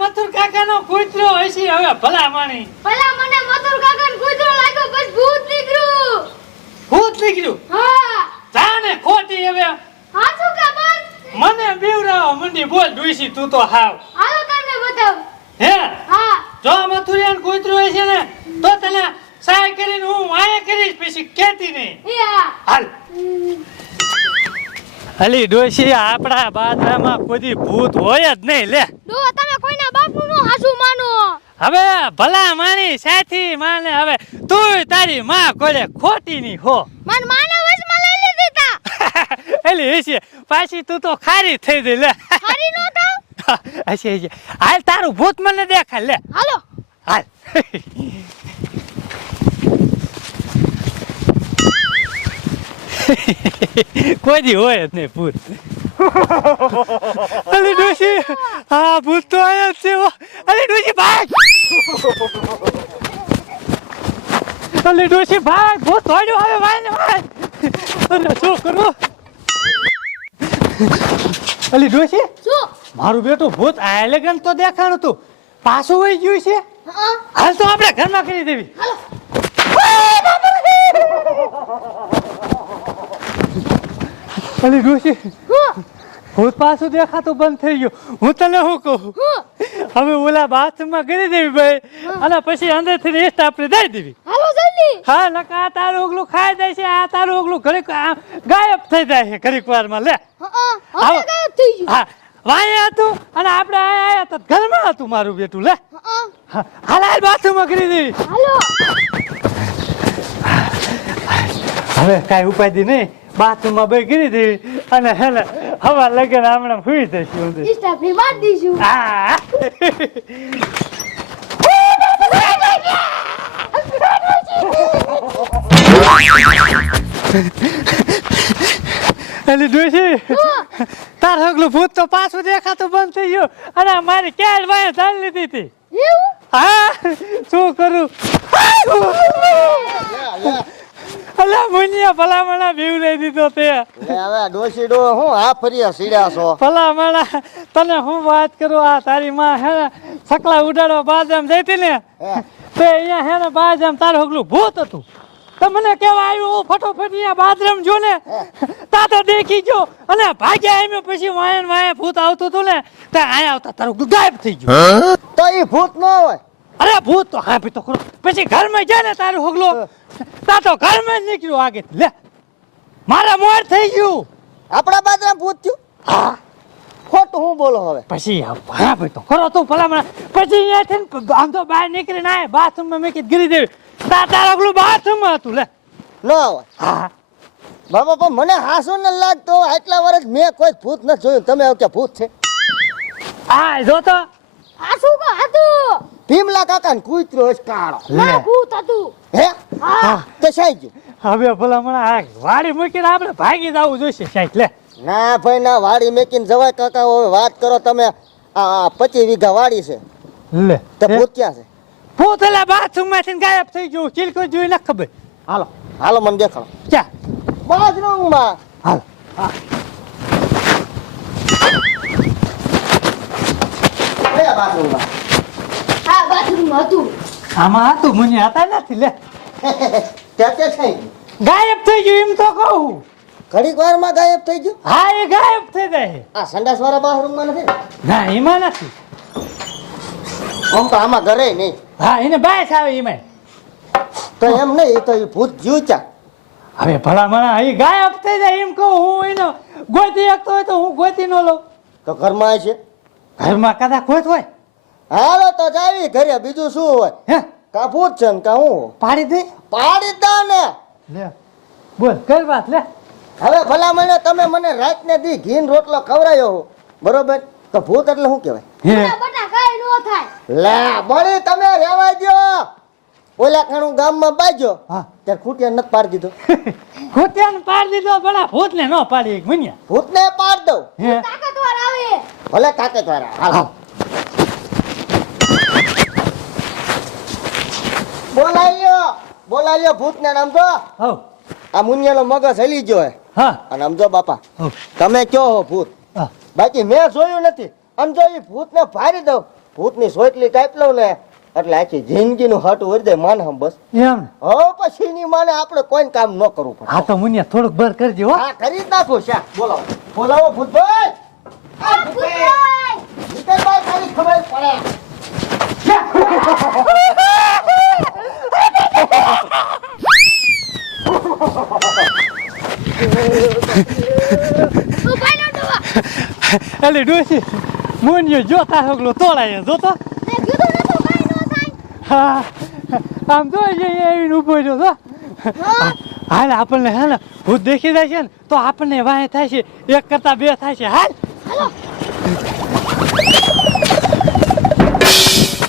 મથુર કાકાનો કૂતરો હશે હવે ભલા માણી. ભલા મને મથુર કાકાનો કૂતરો લાગ્યો બસ ભૂત નીકળ્યું. ભૂત નીકળ્યું? હા. જાને ખોટી હવે. હાચું કે બસ? મને બીવરાવો મંડી બોલ ડુસી તું તો હાવ. હાલો તમને બતાવ. હે? હા. જો મથુરિયાનો કૂતરો હશે ને તો તને સહાય કરીને હું વાયા કરીશ પછી કેતી નહીં. હા. હાલ. અલી ડોશી આપણા બાદરામાં કોઈ ભૂત હોય જ નહીં લે. ડો તમે કોઈના બાપનું નો હાસુ માનો. હવે ભલા માની સાથી માને હવે તું તારી માં કોલે ખોટી ની હો. મન માને વચમાં લઈ લીધી તા. એલી હશે પાછી તું તો ખારી થઈ ગઈ લે. ખારી નો થાવ. હશે હાલ તારું ભૂત મને દેખાડ લે. હાલો. હાલ. કોઈ દી હોય જ નહીં ભૂત. અલી ડોશી હા ભૂત તો આયા જ છે. અલી ડોશી ભાગ. અલી ડોશી ભાગ ભૂત દોડ્યો હવે વાય વાય. અરે શું કરું? અલી ડોશી શું? મારું બેટું ભૂત એલેગન્ટ તો દેખાણું તું પાછું વહી ગયું છે. હા. હાલ તો આપણે ઘરમાં કરી દેવી. હાલો. અલી ડોશી ભૂત પાછું દેખાતું બંધ થઈ ગયું. હું તને શું કહું હવે ઓલા બાથરૂમમાં કરી દેવી ભાઈ અને પછી અંદરથી રેસ્ટ આપણે દઈ દેવી. હાલો જલ્દી. હા નકા આ તારું ઓગલું ખાઈ જાય છે આ તારું ઓગલું ઘડીક ગાયબ થઈ જાય છે ઘડીક વારમાં લે. હા હવે ગાયબ થઈ ગયું. હા વાય હતું અને આપણે આયા હતા ઘરમાં હતું મારું બેટું લે. હા. હાલ હાલ બાથરૂમમાં કરી દેવી. હાલો. હવે કાંઈ ઉપાય નહીં બાથરૂમમાં બે કરી દેવી અને હેને હવા લગે હમણાં ફૂઈ જઈશું. સ્ટાફની માર દીશું. હા એલી ડોશી તાર હગલું ભૂત તો પાછું દેખાતું બંધ થઈ ગયું અને મારી ક્યાં વાય ચાલી લીધી હતી. એવું? હા શું કરું? અલા મુનિયા ભલામણા બીવ લઈ દીધો તે. હવે ડોશી ડો હું આ ફરિયા સીડ્યા છો. ભલામણા તને હું વાત કરું આ તારી માં હે ને સકલા ઉડાડવા બાજામ જઈતી ને તે અહીંયા હે ને બાજામ તારું હગલું ભૂત હતું. તો મને કેવા આવ્યું હું ફટોફટ અહીંયા બાથરૂમ જો ને તા તો દેખી ગયો અને ભાગ્યા એમ પછી વાય વાય ભૂત આવતું હતું ને તે આયા આવતા તારું ગાયબ થઈ ગયું. તો ઈ ભૂત ન હોય. અરે ભૂત તો હા તો ખરો પછી ઘરમાં જાય ને તારું હગલો તા તો ઘરમાં જ નીકળ્યું આગે લે મારા મોર થઈ ગયું. આપણા બાજરા ભૂત થયું. હા ખોટું હું બોલો હવે. પછી હા ભાઈ તો ખરો તું ભલામણ પછી અહીંયાથી આમ તો બહાર નીકળીને આય બાથરૂમમાં મેં કીધું ગીરી દેવી તારા હગલું બાથરૂમમાં હતું લે. ન હોય. હા બાબા પણ મને હાસો ન લાગતો આટલા વર્ષ મેં કોઈ ભૂત ન જોયું. તમે આવ કે ભૂત છે? આ જો તો આ શું કો હતું? ભીમલા કાકા ને કૂતરો હશે કાળો. ના ભૂત હતું. હે હા. તે સાઈ ગયું. હવે ભલામણ આ વાડી મૂકીને આપણે ભાગી જવું જોઈશે સાહેબ લે. ના ભાઈ ના વાડી મેકીને જવાય કાકા. હવે વાત કરો તમે. આ 25 વીઘા વાડી છે લે તે ભૂત ક્યાં છે? ભૂત એલા બાથરૂમમાંથી ગાયબ થઈ ગયું ચીલકો જોઈ ન ખબર. હાલો હાલો મને દેખાડો. ક્યાં? બાથરૂમમાં. હાલ કયા બાથરૂમમાં? હા બાથરૂમમાં હતું. આમાં હતું મને હતા નથી લે. ત્યાં તે થઈ ગયું. ગાયબ થઈ ગયું એમ તો કહું. ઘડીક વારમાં ગાયબ થઈ ગયું. હા એ ગાયબ થઈ જાય. આ સંડાસ વાળા બાથરૂમમાં નથી? ના એમાં નથી. આમ તો આમાં ઘરે નહીં. હા એને બાયસ આવે એમાં. તો એમ નહીં એ તો એ ભૂત જીવ ચા. હવે ભલામણ એ ગાયબ થઈ જાય એમ કહું હું એનો ગોતી શકતો હોય તો હું ગોતી ન લઉં. તો ઘરમાં છે. ઘરમાં કદાચ કોઈ હોય. હાલો તો જાવી ઘરે. બીજું શું હોય? હે કા ભૂત છે ને કા હું? પાડી દે. પાડી દા ને. લે બોલ કઈ વાત લે. હવે ભલા મને તમે મને રાતને દી ઘીન રોટલો ખવડાયો હો બરોબર તો ભૂત એટલે શું કહેવાય? હે બટા કઈ નો થાય. લે બળી તમે રહેવા દ્યો. ઓલા ખાણું ગામમાં બાજ્યો હા ત્યારે ખૂટિયા નથી પાડી દીધો. ખોટિયાને પાડી દીધો ભલા ભૂતને ન પાડી એક મુનિયા. ભૂતને પાડ દઉં. હે તાકાતવાર આવે. ભલે કાકે દ્વારા હાલો બોલાઈ લ્યો ભૂતને નામ તો. હો આ મુનિયાનો મગજ હલી ગયો હે. હા અને સમજો બાપા હો તમે કયો હો ભૂત હા બાકી મેં જોયું નથી. અને જો એ ભૂતને ફાડી દઉં ભૂતની સોટલી કાપી લઉં ને એટલે આખી જિંદગીનું હાટું વરી દે માને હમ બસ એમ હવે પછી ની માને આપણે કોઈ કામ ન કરવું પડે હા તો મુનિયા થોડુંક બર કરજો હો હા કરી જ નાખો શા બોલાવો બોલાવો ભૂતભાઈ આ ભૂતભાઈ ભૂતભાઈ તારી ખબર પડે ઉભા નો ડોવા એટલે ડોસી મુનિયો જો તારો ઓગલો તોડાય જો તો ને કીધું નતું કાઈ નો થાય હા આમ તો આવીને ઉભો રહ્યો તો હાલ આપણને હે ને ભૂત દેખી જાય છે ને તો આપણને વાહે થાય છે એક કરતા બે થાય છે હાલ હાલો